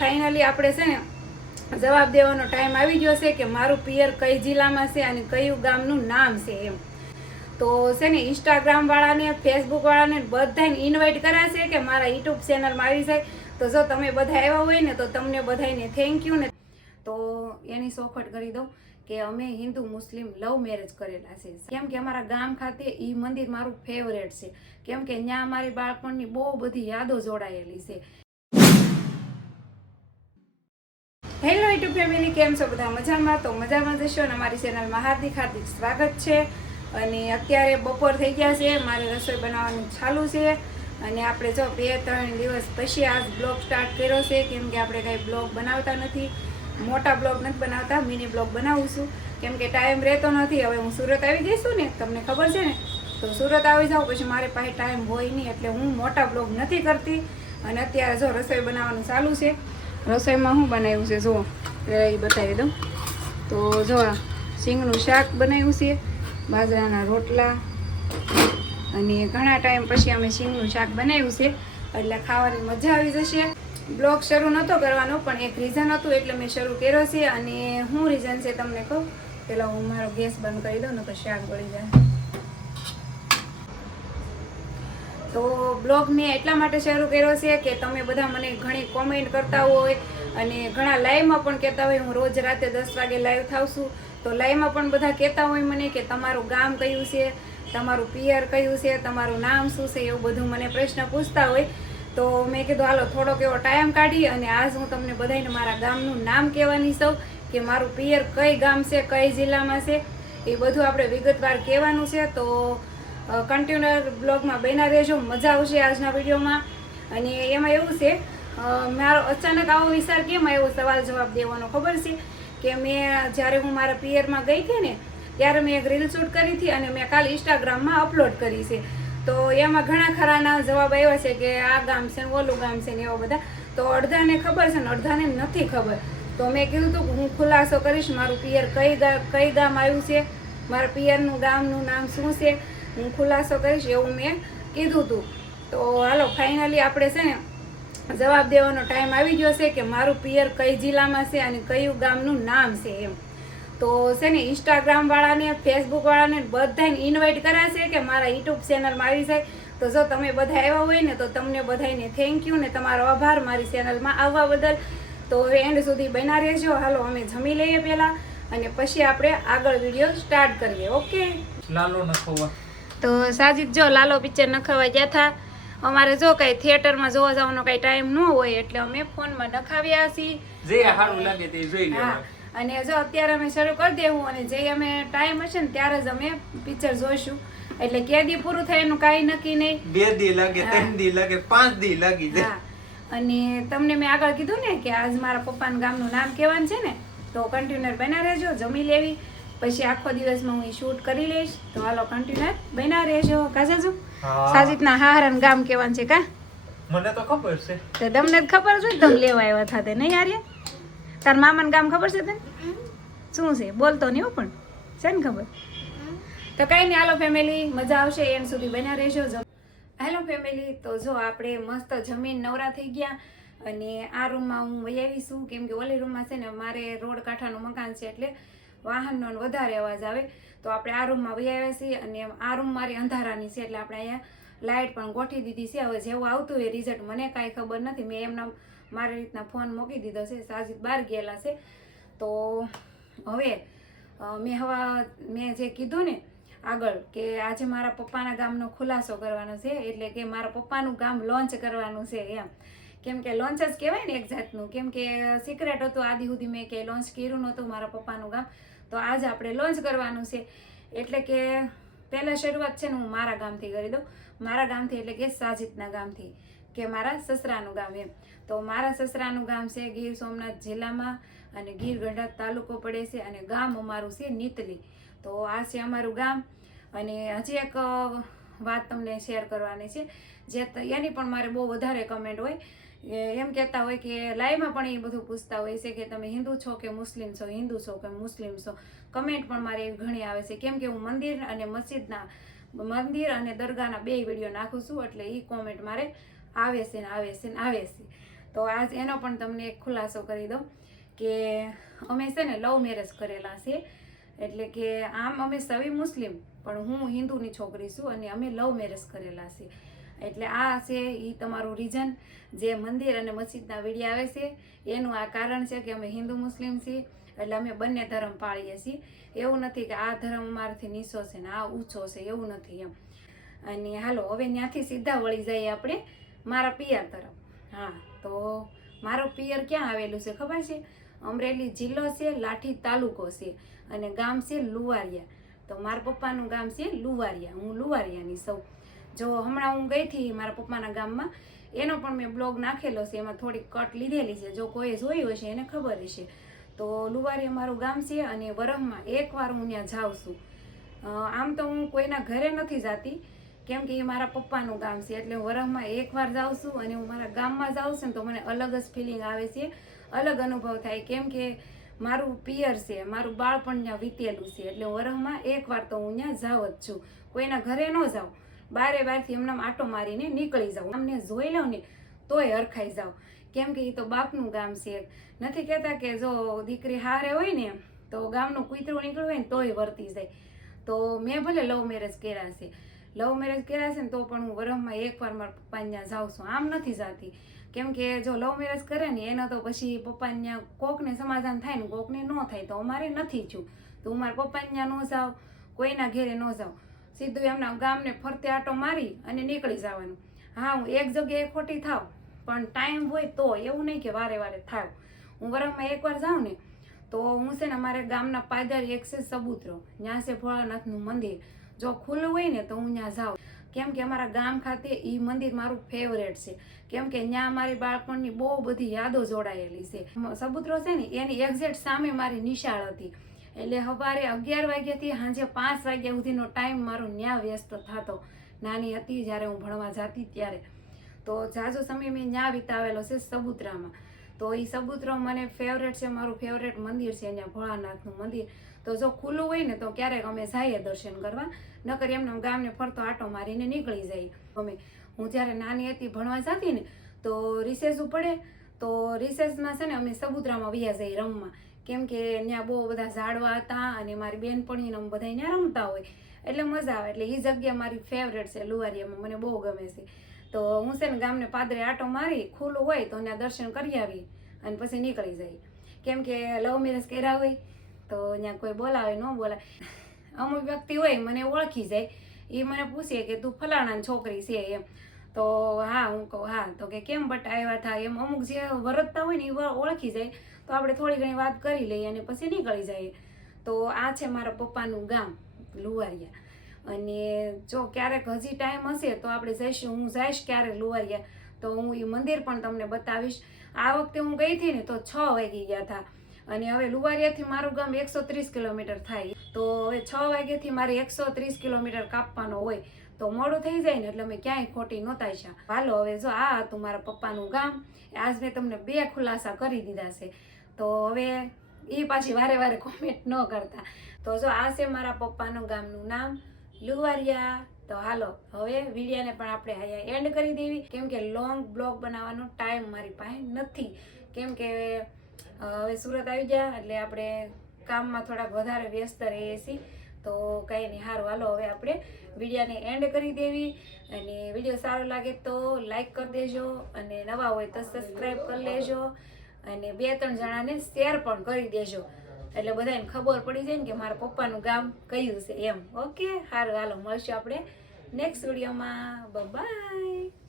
Finally આપણે છે ને જવાબ દેવાનો ટાઈમ આવી ગયો છે કે મારું પિયર કઈ જિલ્લામાં છે અને કયું ગામનું નામ છે એમ. તો છે ને ઇન્સ્ટાગ્રામ વાળાને ફેસબુક વાળાને બધાને ઇન્વાઇટ કર્યા છે કે મારા યુટ્યુબ ચેનલમાં આવી જાય. તો જો તમે બધા આવ્યા હોય ને, તો તમને બધાને થેન્ક યુ ને. તો એની સોખવટ કરી દઉં કે અમે હિન્દુ મુસ્લિમ લવ મેરેજ કરેલા છે. કેમ કે અમારા ગામ ખાતે એ મંદિર મારું ફેવરેટ છે. કેમ કે ત્યાં અમારી બાળપણની બહુ બધી યાદો જોડાયેલી છે. હેલો યુટ્યુબ ફેમિલી, કેમ છો બધા મજામાં? તો મજામાં જશો અને મારી ચેનલમાં હાર્દિક હાર્દિક સ્વાગત છે. અને અત્યારે બપોર થઈ ગયા છે, મારે રસોઈ બનાવવાનું ચાલુ છે. અને આપણે જો બે ત્રણ દિવસ પછી આ બ્લોગ સ્ટાર્ટ કર્યો છે, કેમ કે આપણે કાંઈ બ્લોગ બનાવતા નથી. મોટા બ્લોગ નથી બનાવતા, મિની બ્લોગ બનાવું છું. કેમ કે ટાઈમ રહેતો નથી, હવે હું સુરત આવી જઈશું ને, તમને ખબર છે ને? તો સુરત આવી જાઉં, પછી મારી પાસે ટાઈમ હોય નહીં, એટલે હું મોટા બ્લોગ નથી કરતી. અને અત્યારે જો રસોઈ બનાવવાનું ચાલુ છે રસોઈમાં શું બનાવ્યું છે? જુઓ, એ બતાવી દઉં. તો જો આ સિંગનું શાક બનાવ્યું છે, બાજરાના રોટલા, અને ઘણા ટાઈમ પછી અમે સિંગનું શાક બનાવ્યું છે. એટલે ખાવાની મજા આવી જશે. બ્લોગ શરૂ નહોતો કરવાનો, પણ એક રીઝન હતું એટલે મેં શરૂ કર્યો છે. અને શું રીઝન છે તમને કહું? પેલા હું મારો ગેસ બંધ કરી દઉં ને તો શાક બળી જાય. તો બ્લોગ મેં એટલા માટે શરૂ કર્યો છે કે તમે બધા મને ઘણી કોમેન્ટ કરતા હોય અને ઘણા લાઈવમાં પણ કહેતા હોય, હું રોજ રાતે દસ વાગે લાઈવ થાઉં છું. તો લાઈવમાં પણ બધા કહેતા હોય મને કે તમારું ગામ કયું છે, તમારું પિયર કયું છે, તમારું નામ શું છે એવું બધું મને પ્રશ્ન પૂછતા હોય. તો મેં કીધું, હાલો, થોડોક એવો ટાઈમ કાઢી અને આજ હું તમને બધાને મારા ગામનું નામ કહેવાની સૌ કે મારું પિયર કઈ ગામ છે, કઈ જિલ્લામાં છે. એ બધું આપણે વિગતવાર કહેવાનું છે. તો કન્ટિન્યુઅર બ્લોગમાં બન્યા રહેજો. મજા આવશે આજના વિડીયોમાં. અને એમાં એવું છે મારો અચાનક આવો વિચાર કેમ આવ્યો? સવાલ જવાબ દેવાનો ખબર છે કે મેં જ્યારે હું મારા પિયરમાં ગઈ હતી ને, ત્યારે મેં એક રીલ શૂટ કરી હતી અને મેં કાલ ઇન્સ્ટાગ્રામમાં અપલોડ કરી છે. તો એમાં ઘણા ખરાના જવાબ આવ્યા છે કે આ ગામ છે ને ઓલું ગામ છે ને એવા બધા. તો અડધાને ખબર છે ને અડધાને નથી ખબર. તો મેં કીધું હતું હું ખુલાસો કરીશ. મારું પિયર કઈ કઈ ગામ આવ્યું છે? મારા પિયરનું ગામનું નામ શું છે? હું ખુલાસો કરીશ એવું મેં કીધું હતું તો હાલો ફાઇનલી આપણે છે ને જવાબ દેવાનો ટાઈમ આવી ગયો છે કે મારું પિયર કઈ જિલ્લામાં છે અને કયું ગામનું નામ છે એમ. તો છે ને ઇન્સ્ટાગ્રામવાળાને ફેસબુકવાળાને બધાને ઇન્વાઇટ કર્યા છે કે મારા યુટ્યુબ ચેનલમાં આવી જાય. તો જો તમે બધા આવ્યા હોય ને, તો તમને બધાને થેન્ક યુ ને તમારો આભાર મારી ચેનલમાં આવવા બદલ. તો એન્ડ સુધી બના રહેજો. હાલો, અમે જમી લઈએ પહેલાં અને પછી આપણે આગળ વીડિયો સ્ટાર્ટ કરીએ. ઓકે લાલો નખોવા. તો સાજીદ જો લાલો પિક્ચર નખાવા ગયા હતા અમારે જો કઈ થિયેટરમાં જોવા જવાનો કઈ ટાઈમ ન હોય એટલે અમે ફોનમાં નખાવ્યા છીએ જે સારું લાગે તે જોઈ હા અને જો અત્યારે અમે શરૂ કરી દેવું અને જે અમે ટાઈમ હશે ને ત્યારે જ અમે પિક્ચર જોઈશું. એટલે કેદી પૂરું થાય એનું કાંઈ નક્કી નહીં. બે દી લાગે ત્રણ દી લાગે પાંચ દી લાગી જાય. અને તમને મેં આગળ કીધું ને કે આજ મારા પપ્પાના ગામનું નામ કહેવાનું છે ને તો કન્ટેનર બના રહેજો જમી લેવી. પછી આખો દિવસમાં હું શૂટ કરી લઈશ. તો હાલો કન્ટિન્યુ બના રહેજો. કાજુ હા. સાજીદના હારણ ગામ કેવાન છે કા? મને તો ખબર છે. તો તમને ખબર છે તમ લેવા આવ્યા થાતે નહીં યાર તાર મામાન ગામ ખબર છે તને? શું છે? બોલતો નહીં પણ. છે ને ખબર? તો કઈ નહીં હાલો ફેમિલી મજા આવશે એન્ડ સુધી. બન્યા રહેજો. હેલો ફેમિલી તો જો આપણે મસ્ત જમીન નવરા થઈ ગયા અને આ રૂમમાં હું વહી આવી છું કેમ કે ઓલી રૂમમાં છે ને મારે રોડ કાંઠાનું મકાન છે એટલે વાહનનો વધારે અવાજ આવે, તો આપણે આ રૂમમાં વહી આવ્યા છીએ અને આ રૂમ મારી અંધારાની છે એટલે આપણે અહીંયા લાઇટ પણ ગોઠવી દીધી છે. હવે જેવું આવતું હોય રિઝલ્ટ મને કાંઈ ખબર નથી. મેં એમના મારી રીતના ફોન મૂકી દીધો છે. સાજીદ બહાર ગયેલા છે. તો હવે મેં હવા, મેં જે કીધું ને આગળ કે આજે મારા પપ્પાના ગામનો ખુલાસો કરવાનો છે. એટલે કે મારા પપ્પાનું ગામ લોન્ચ કરવાનું છે એમ. કેમ કે લોન્ચ જ કહેવાય ને એક જાતનું. કેમ કે સિક્રેટ હતું, આદિ સુધી મેં કે લોન્ચ કર્યું નહોતું મારા પપ્પાનું ગામ. તો આજ આપણે લોન્ચ કરવાનું છે. એટલે કે પહેલાં શરૂઆત છે ને હું મારા ગામથી કરી દઉં. મારા ગામથી એટલે કે સાજિતના ગામથી, કે મારા સસરાનું ગામ એમ. તો મારા સસરાનું ગામ છે ગીર સોમનાથ જિલ્લામાં અને ગીર ગઢડા તાલુકો પડે છે અને ગામ અમારું છે નીતલી. તો આ છે અમારું ગામ. અને હજી એક વાત તમને શેર કરવાની છે. જે એની પણ મારે બહુ વધારે કમેન્ટ હોય. એમ કહેતા હોય કે લાઈવમાં પણ એ બધું પૂછતા હોય છે કે તમે હિન્દુ છો કે મુસ્લિમ છો, હિન્દુ છો કે મુસ્લિમ છો? કમેન્ટ પણ મારે ઘણી આવે છે. કેમ કે હું મંદિર અને મસ્જિદના, મંદિર અને દરગાહના બે વીડિયો નાખું છું એટલે એ કોમેન્ટ મારે આવે છે ને આવે છે ને આવે છે. તો આજ એનો પણ તમને એક ખુલાસો કરી દઉં કે અમે છે ને લવ મેરેજ કરેલા છે. એટલે કે આમ અમે સવી મુસ્લિમ, પણ હું હિન્દુની છોકરી છું અને અમે લવ મેરેજ કરેલા છે. એટલે આ છે એ તમારું રીઝન જે મંદિર અને મસ્જિદના વીડિયો આવે છે. એનું આ કારણ છે કે અમે હિન્દુ મુસ્લિમ છીએ, એટલે અમે બંને ધર્મ પાળીએ છીએ. એવું નથી કે આ ધર્મ અમારાથી નીચો છે ને આ ઊંચો છે, એવું નથી એમ. અને હાલો, હવે ત્યાંથી સીધા વળી જઈએ આપણે મારા પિયર તરફ. હા, તો મારો પિયર ક્યાં આવેલું છે ખબર છે? અમરેલી જિલ્લો છે, લાઠી તાલુકો છે અને ગામ છે લુવારિયા. તો મારા પપ્પાનું ગામ છે લુવારિયા. હું લુવારિયાની સૌ. જો હમણાં હું ગઈ હતી મારા પપ્પાના ગામમાં, એનો પણ મેં બ્લોગ નાખેલો છે, એમાં થોડીક કટ લીધેલી છે. જો કોઈ જોયું હશે એને ખબર હશે. તો લુવારી મારું ગામ છે અને વરહમાં એકવાર હું ત્યાં જાઉં છું. આમ તો હું કોઈના ઘરે નથી જાતી, કેમ કે એ મારા પપ્પાનું ગામ છે. એટલે હું વરસમાં એકવાર જાઉં છું અને હું મારા ગામમાં જાઉં છું ને તો મને અલગ જ ફિલિંગ આવે છે. અલગ અનુભવ થાય. કેમ કે મારું પિયર છે, મારું બાળપણ ત્યાં વીતેલું છે. એટલે વરહમાં એકવાર તો હું ત્યાં જાઉં જ છું. કોઈના ઘરે ન જાઉં. બારે બારથી એમને આટો મારીને નીકળી જાઉં. અમને જોઈ લઉં ને તોય હરખાઈ જાઉં. કેમ કે એ તો બાપનું ગામ છે. નથી કહેતા કે જો દીકરી હારે હોય ને, તો ગામનું કૂતરું નીકળ્યું હોય ને તોય વર્તી જાય. તો મેં ભલે લવ મેરેજ કર્યા છે. લવ મેરેજ કર્યા છે ને તો પણ હું વરફમાં એકવાર મારા પપ્પાને ત્યાં જાઉં છું. આમ નથી જાતી. કેમ કે જો લવ મેરેજ કરે ને, એના તો પછી પપ્પાને ત્યાં કોકને સમાધાન થાય ને કોકને ન થાય તો અમારે નથી છું તો હું મારા પપ્પાને ત્યાં ન જાઉં, કોઈના ઘેરે ન જાઉં. સીધું એમના ગામને ફરતે આટો મારી અને નીકળી જવાનું. હા, હું એક જગ્યાએ ખોટી થાવ, પણ ટાઈમ હોય તો એવું નહીં કે વારે વારે થાવ. હું વરસમાં એકવાર જાઉં ને, તો હું છે ને અમારે ગામના પાદર એક છે સબૂતરો. ત્યાં છે ભોળાનાથનું મંદિર. જો ખુલ્લું હોય ને તો હું ત્યાં જાઉં. કેમ કે અમારા ગામ ખાતે એ મંદિર મારું ફેવરેટ છે. કેમ કે ત્યાં મારી બાળપણની બહુ બધી યાદો જોડાયેલી છે. સબૂતરો છે ને, એની એક્ઝેક્ટ સામે મારી નિશાળ હતી. એટલે સવારે અગિયાર વાગ્યાથી સાંજે પાંચ વાગ્યા સુધીનો ટાઈમ મારો ન્યા વ્યસ્ત થતો. નાની હતી જ્યારે હું ભણવા જતી ત્યારે. તો જાજો સમય મેં ન્યા વિતાવેલો છે સબુત્રામાં. તો એ સબુત્ર મને ફેવરેટ છે, મારું ફેવરેટ મંદિર છે અહીંયા ભોળાનાથનું મંદિર. તો જો ખુલ્લું હોય ને તો ક્યારેક અમે જઈએ દર્શન કરવા. નકર એમને ગામને ફરતો આટો મારીને નીકળી જઈએ અમે. હું જ્યારે નાની હતી ભણવા જતી ને તો રિસેસ પડે. તો રિસેસમાં છે ને અમે સબુત્રામાં વ્યા જઈએ રમવા. કેમ કે ત્યાં બહુ બધા ઝાડવા હતા અને મારી બેનપણીને અમે બધા ત્યાં રમતા હોય. એટલે મજા આવે. એટલે એ જગ્યા મારી ફેવરેટ છે, લુવારિયામાં. મને બહુ ગમે છે. તો હું છે ને ગામને પાદરે આટો મારી, ખુલ્લું હોય તો ત્યાં દર્શન કરી આવી અને પછી નીકળી જાય કેમ કે લવ મેરેજ કર્યા હોય તો ત્યાં કોઈ બોલાવે, ન બોલાવે. અમુક વ્યક્તિ હોય મને ઓળખી જાય. એ મને પૂછે કે તું ફલાણાની છોકરી છે એમ. તો હા, હું કહું, હા. તો કે કેમ બટ આવ્યા હતા એમ. અમુક જે વરતતા હોય ને એ ઓળખી જાય. તો આપણે થોડી ઘણી વાત કરી લઈએ અને પછી નીકળી જઈએ. તો આ છે મારા પપ્પાનું ગામ, લુવારિયા. અને જો ક્યારેક હજી ટાઈમ હશે તો આપણે જઈશું, હું જઈશ ક્યારેક લુવારિયા. તો હું એ મંદિર પણ તમને બતાવીશ. આ વખતે હું ગઈ હતી ને તો છ વાગી ગયા હતા. અને હવે લુવારિયાથી મારું ગામ એકસો ત્રીસ કિલોમીટર થાય. તો હવે છ વાગ્યાથી મારે એકસો ત્રીસ કિલોમીટર કાપવાનો હોય તો મોડું થઈ જાય ને એટલે અમે ક્યાંય ખોટી નહોતા હાલો, હવે જો આ હતું મારા પપ્પાનું ગામ. આજ મેં તમને બે ખુલાસા કરી દીધા છે. તો હવે એ પાછી વારે વારે કોમેન્ટ ન કરતા. તો જો આ છે મારા પપ્પાનું ગામનું નામ, લુવારિયા. તો હાલો, હવે વિડીયાને પણ આપણે અહીંયા એન્ડ કરી દેવી. કેમ કે લોંગ બ્લોગ બનાવવાનો ટાઈમ મારી પાસે નથી. કેમ કે હવે સુરત આવી ગયા, એટલે આપણે કામમાં થોડાક વધારે વ્યસ્ત રહીએ છીએ. તો કંઈ નહીં, સારું, હાલો, હવે આપણે વિડીયાને એન્ડ કરી દેવી. અને વીડિયો સારો લાગે તો લાઈક કરી દેજો. અને નવા હોય તો સબસ્ક્રાઈબ કરી લેજો. અને બે, ત્રણ જણાને શેર પણ કરી દેજો. એટલે બધાને ખબર પડી જાય ને કે મારા પપ્પાનું ગામ કયું છે એમ. ઓકે સારું, હાલો, મળશું આપણે નેક્સ્ટ વિડીયોમાં બાય